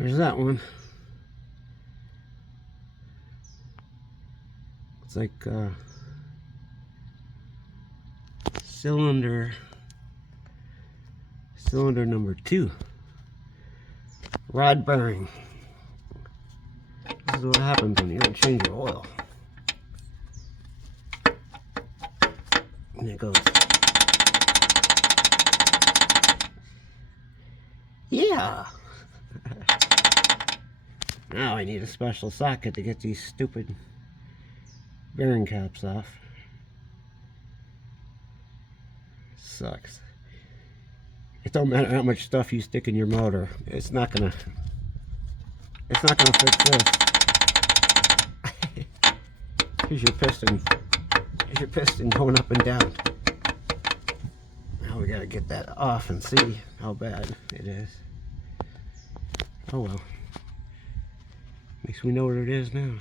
There's that one. It's like cylinder number 2. Rod bearing. This is what happens when you don't change your oil. And it goes. Yeah! Now I need a special socket to get these stupid bearing caps off. Sucks. It don't matter how much stuff you stick in your motor. It's not gonna fix this. Here's your piston. Here's your piston going up and down. Now we gotta get that off and see how bad it is. Oh well. At least we know what it is now.